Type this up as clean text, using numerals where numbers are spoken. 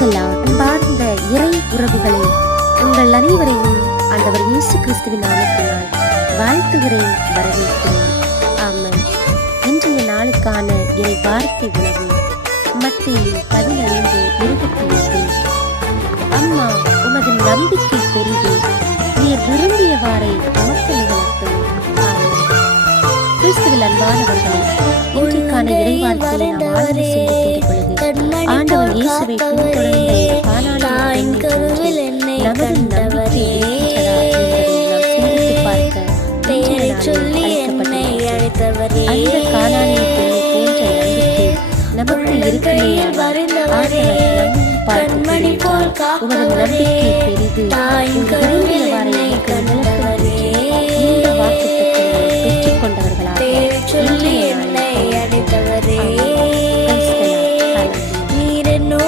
ஜெபிக்கலாம். அன்பார்ந்த இறை உறவுகளே, உங்கள் அனைவரையும் ஆண்டவர் இயேசு கிறிஸ்துவின் நாமத்தினால் வாழ்த்துகிறேன், வரவேற்கிறேன். ஆமென். இன்றைய நாளுக்கான இறை வார்த்தை உணவு மத்தேயு 15:28. அம்மா, உமது நம்பிக்கை பெரிது, நீர் விரும்பியவாறை உமக்கு நிகழட்டும். ஆமென். கிறிஸ்துவில் அன்பானவர்களே, இன்றைக்கான இறைவார்த்தையை நாம் ஆழ்ந்து சிந்திக்கின்ற பொழுது ஆண்டவர் இயேசுவை பின்தொடர்ந்த கானானிய பெண்ணை நமது நம்பிக்கை சிந்தித்து பார்க்க அழைக்கப்பட்டிருக்கிறது. அந்த கானானிய பெண்ணை போன்ற நம்பிக்கை நமக்கு இருக்கிறது. உமது நம்பிக்கை பெரிது, விரும்பியவாறை